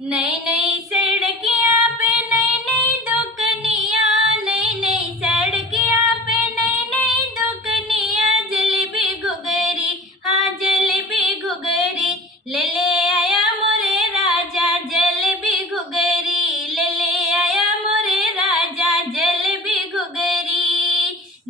नई नई सड़कियां पे नई नई दुकनियां, नई नई सड़कियां पे नई नई दुकनियां, जलेबी घुघरी, हाँ जलेबी घुघरी, ले आया मोरे राजा जलेबी घुघरी, ले आया मोरे राजा जलेबी घुघरी।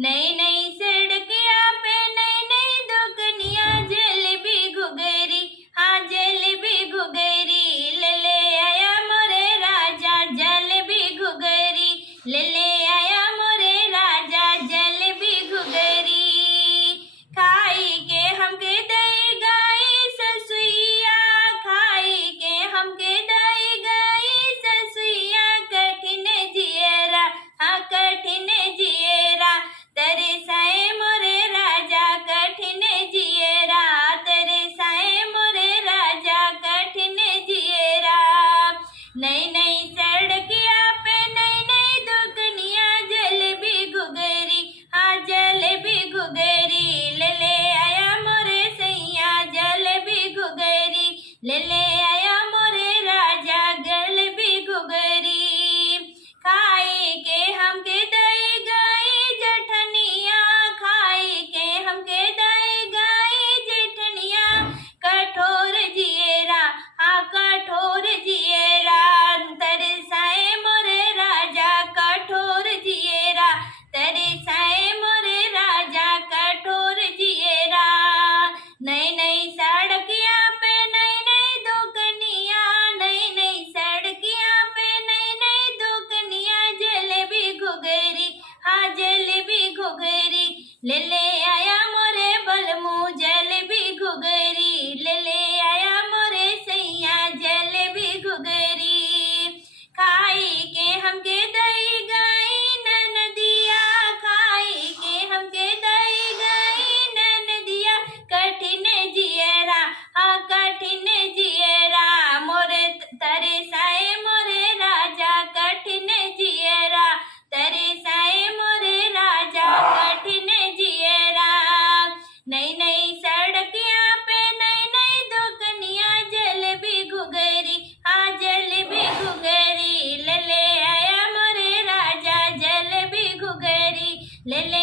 नई नई सड़कियां पे नई नई दुकनियां, जलेबी घुघरी, हाँ जलेबी घुघरी, ले आया मोरे राजा जलेबी घुघरी, ले आया मोरे राजा जलेबी घुघरी। खाई के हमके दई गई ससुइया, खाई के हमके दई गई ससुइया, कठिन जियरा, हाँ कठिन जियरा, तेरे साए मोरे राजा कठिन जियरा, तेरे साए मोरे राजा कठिन जियरा। नई नई सड़कियां पे नई नई दुकनियां, जलेबी घुघरी, हाँ जलेबी घुघरी, ले आया मोरे सैया जलेबी घुघरी, ले आया मोरे राजा जलेबी घुघरी। खाई के हमके दई गई जठनिया, खाई के हमके दई गई जठनिया, कठोर जियरा, हाँ कठोर जियरा, तरसाए मोरे राजा कठोर जियरा, तरसाए मोरे राजा कठोर जियरा। नई नई सड़कियां पे नई नई दुकनियां, नई नई सड़कियां पे नई नई दुकनियां, जलेबी घुघरी, हाँ जलेबी घुघरी, ले आया मोरे बलमू जलेबी घुघरी, ले आया मोरे सैया जलेबी घुघरी। खाई के हमके दई गई ननदिया, खाई के हमके दई गई ननदिया, कठिन जियरा, हाँ कठिन जियरा, मोरे तरे साए मोरे राजा कठिन जियरा, तरे साए मोरे राजा कठिन जियरा। नई नई सड़कियां पे नई नई दुकनियां, जलेबी घुघरी, हाँ जलेबी घुघरी, ले आया मोरे राजा जलेबी घुघरी, ले